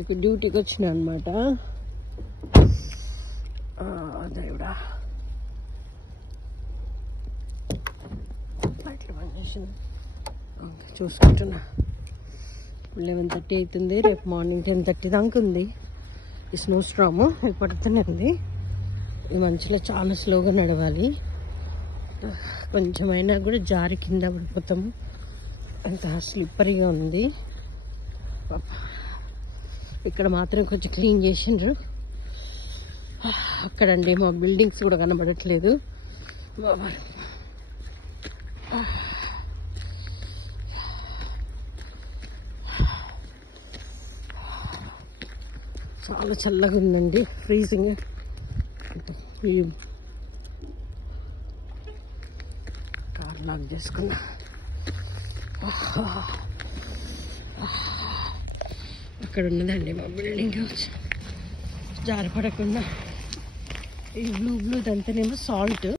ఇక్కడ డ్యూటీకి వచ్చినా అనమాట. దేవుడా అట్లా పనిచేసిన చూసుకుంటున్నా. ఇప్పుడు 11:30 అవుతుంది. రేపు మార్నింగ్ 10:30 దాకా ఉంది ఈ స్నో స్ట్రామ్. పడుతూనే ఉంది. ఈ మంచులో చాలా స్లోగా నడవాలి. కొంచెమైనా కూడా జారి కింద పడిపోతాము, అంత స్లిప్పరీగా ఉంది. ఇక్కడ మాత్రం కొంచెం క్లీన్ చేసిండ్రు. అక్కడండి మా బిల్డింగ్స్ కూడా కనబడట్లేదు. చాలా చల్లగా ఉందండి, ఫ్రీజింగ్. కార్ లాక్ చేసుకున్నా. అక్కడ ఉన్నదండి మా బిల్డింగ్. జారిపడకుండా ఈ బ్లూ ఇదంతానేమో సాల్ట్.